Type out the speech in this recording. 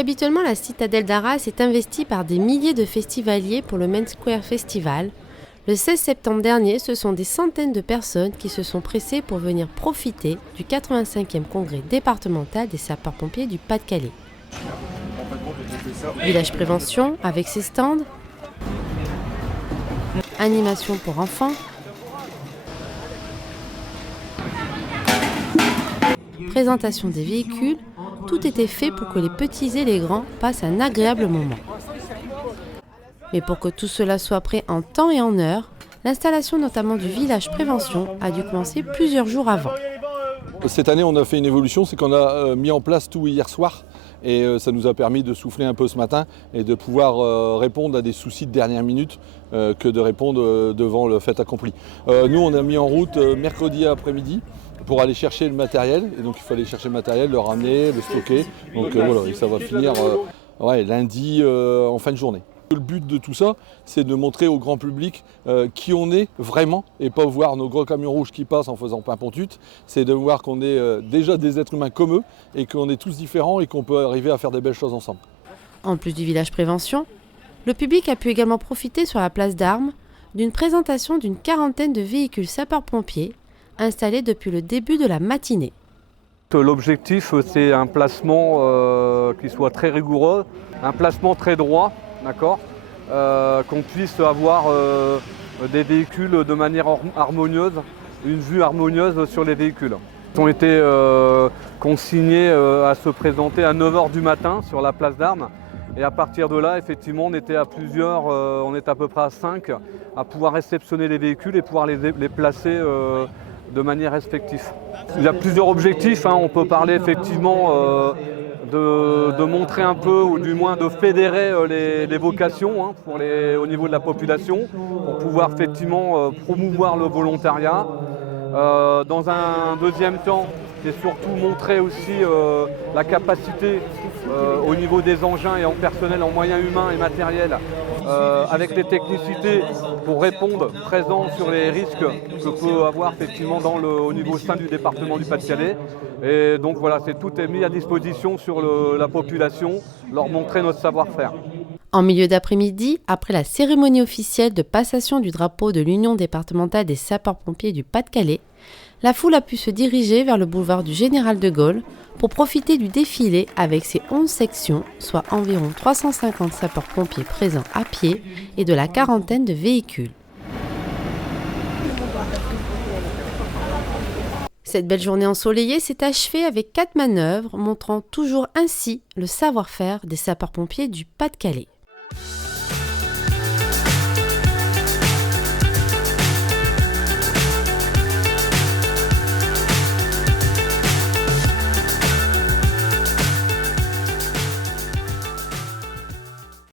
habituellement la citadelle d'Arras est investie par des milliers de festivaliers pour le Main Square Festival, le 16 septembre dernier, ce sont des centaines de personnes qui se sont pressées pour venir profiter du 85e congrès départemental des sapeurs-pompiers du Pas-de-Calais. Village Prévention avec ses stands, animation pour enfants, présentation des véhicules, tout était fait pour que les petits et les grands passent un agréable moment. Mais pour que tout cela soit prêt en temps et en heure, l'installation notamment du village prévention a dû commencer plusieurs jours avant. Cette année, on a fait une évolution, c'est qu'on a mis en place tout hier soir et ça nous a permis de souffler un peu ce matin et de pouvoir répondre à des soucis de dernière minute que de répondre devant le fait accompli. Nous, on a mis en route mercredi après-midi pour aller chercher le matériel, et donc il fallait chercher le matériel, le ramener, le stocker, donc voilà, et ça va finir lundi en fin de journée. Le but de tout ça, c'est de montrer au grand public qui on est vraiment et pas voir nos gros camions rouges qui passent en faisant pimpon-tute. C'est de voir qu'on est déjà des êtres humains comme eux et qu'on est tous différents et qu'on peut arriver à faire des belles choses ensemble. En plus du village prévention, le public a pu également profiter sur la place d'Armes d'une présentation d'une quarantaine de véhicules sapeurs-pompiers installés depuis le début de la matinée. L'objectif, c'est un placement qui soit très rigoureux, un placement très droit. D'accord, qu'on puisse avoir des véhicules de manière harmonieuse, une vue harmonieuse sur les véhicules. Ils ont été consignés à se présenter à 9h du matin sur la place d'Armes et à partir de là, effectivement, on était à plusieurs, on est à peu près à 5 à pouvoir réceptionner les véhicules et pouvoir les placer de manière respective. Il y a plusieurs objectifs, on peut parler effectivement de montrer un peu, ou du moins de fédérer les vocations au niveau de la population, pour pouvoir effectivement promouvoir le volontariat. Dans un deuxième temps, c'est surtout montrer aussi la capacité au niveau des engins et en personnel, en moyens humains et matériels, avec les technicités pour répondre présent sur les risques que peut avoir effectivement au niveau sein du département du Pas-de-Calais. Et donc voilà, tout est mis à disposition sur la population, leur montrer notre savoir-faire. En milieu d'après-midi, après la cérémonie officielle de passation du drapeau de l'Union départementale des sapeurs-pompiers du Pas-de-Calais, la foule a pu se diriger vers le boulevard du Général de Gaulle pour profiter du défilé avec ses 11 sections, soit environ 350 sapeurs-pompiers présents à pied et de la quarantaine de véhicules. Cette belle journée ensoleillée s'est achevée avec 4 manœuvres montrant toujours ainsi le savoir-faire des sapeurs-pompiers du Pas-de-Calais.